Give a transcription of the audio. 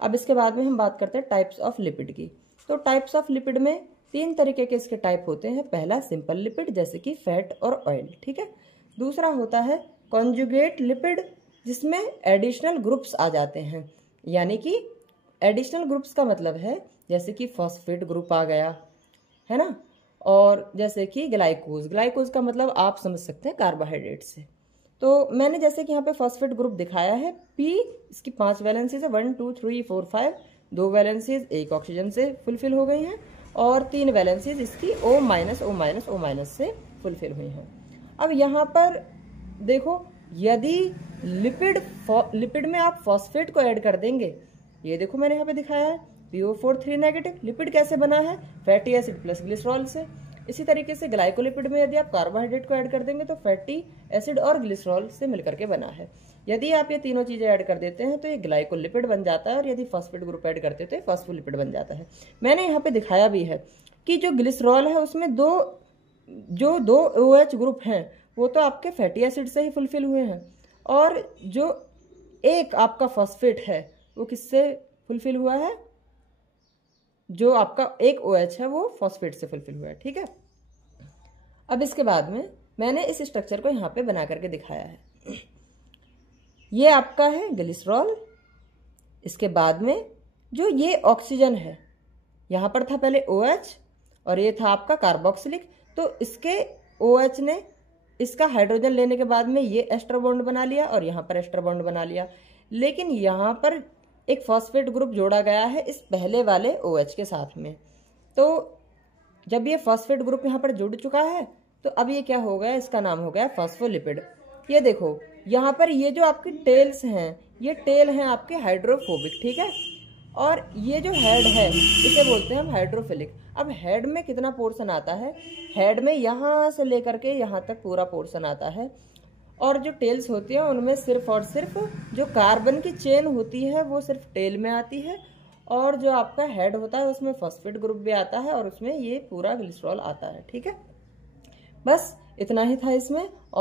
अब इसके बाद में हम बात करते हैं टाइप्स ऑफ लिपिड की। तो टाइप्स ऑफ लिपिड में 3 तरीके के इसके टाइप होते हैं। पहला सिंपल लिपिड जैसे कि फैट और ऑयल, ठीक है। दूसरा होता है कॉन्जुगेट लिपिड जिसमें एडिशनल ग्रुप्स आ जाते हैं, यानी कि एडिशनल ग्रुप्स का मतलब है जैसे कि फॉस्फेट ग्रुप आ गया है ना, और जैसे कि ग्लाइकोज, ग्लाइकोज का मतलब आप समझ सकते हैं कार्बोहाइड्रेट से। तो मैंने जैसे कि यहाँ पे फॉस्फेट ग्रुप दिखाया है, पी इसकी 5 वैलेंसीज है, 1 2 3 4 5, 2 वैलेंसीज एक ऑक्सीजन से फुलफिल हो गई हैं और 3 वैलेंसीज इसकी O minus O minus O minus से फुलफिल हुई हैं। अब यहाँ पर देखो, यदि लिपिड में आप फॉस्फेट को ऐड कर देंगे, ये देखो मैंने यहाँ पे दिखाया है PO4 3 नेगेटिव, लिपिड कैसे बना है, फैटी एसिड प्लस ग्लिसरॉल से। इसी तरीके से ग्लाइकोलिपिड में यदि आप कार्बोहाइड्रेट को ऐड कर देंगे तो फैटी एसिड और ग्लिसरॉल से मिलकर के बना है। यदि आप ये तीनों चीजें ऐड कर देते हैं तो ये ग्लाइकोलिपिड बन जाता है, और यदि फॉस्फेट ग्रुप ऐड करते हैं तो ये फॉस्फोलिपिड बन जाता है। मैंने यहाँ पे दिखाया भी है कि जो ग्लिसरॉल है उसमें दो OH ग्रुप हैं वो तो आपके फैटी एसिड से ही फुलफिल हुए हैं, और जो एक आपका फॉस्फेट है वो किससे फुलफिल हुआ है, जो आपका एक OH है वो फॉस्फेट से फुलफिल हुआ है, ठीक है। अब इसके बाद में मैंने इस स्ट्रक्चर को यहाँ पे बना करके दिखाया है। ये आपका है ग्लिसरॉल, इसके बाद में जो ये ऑक्सीजन है, यहाँ पर था पहले OH और ये था आपका कार्बोक्सिलिक, तो इसके OH ने इसका हाइड्रोजन लेने के बाद में ये एस्टर बॉन्ड बना लिया और यहाँ पर एस्टर बॉन्ड बना लिया, लेकिन यहाँ पर एक फॉस्फेट ग्रुप जोड़ा गया है इस पहले वाले OH के साथ में। तो जब ये फॉस्फेट ग्रुप यहाँ पर जुड़ चुका है तो अब ये क्या हो गया, इसका नाम हो गया फॉस्फोलिपिड। ये देखो यहाँ पर ये जो आपकी टेल्स हैं, ये टेल हैं आपके हाइड्रोफोबिक, ठीक है, और ये जो हेड है इसे बोलते हैं हम हाइड्रोफिलिक। अब हेड में कितना पोर्शन आता है, हेड में यहाँ से लेकर के यहाँ तक पूरा पोर्शन आता है, और जो टेल्स होती है उनमें सिर्फ और सिर्फ जो कार्बन की चेन होती है वो सिर्फ टेल में आती है, और जो आपका हेड होता है उसमें फॉस्फेट ग्रुप भी आता है और उसमें ये पूरा ग्लिसरॉल आता है, ठीक है। बस इतना ही था इसमें। और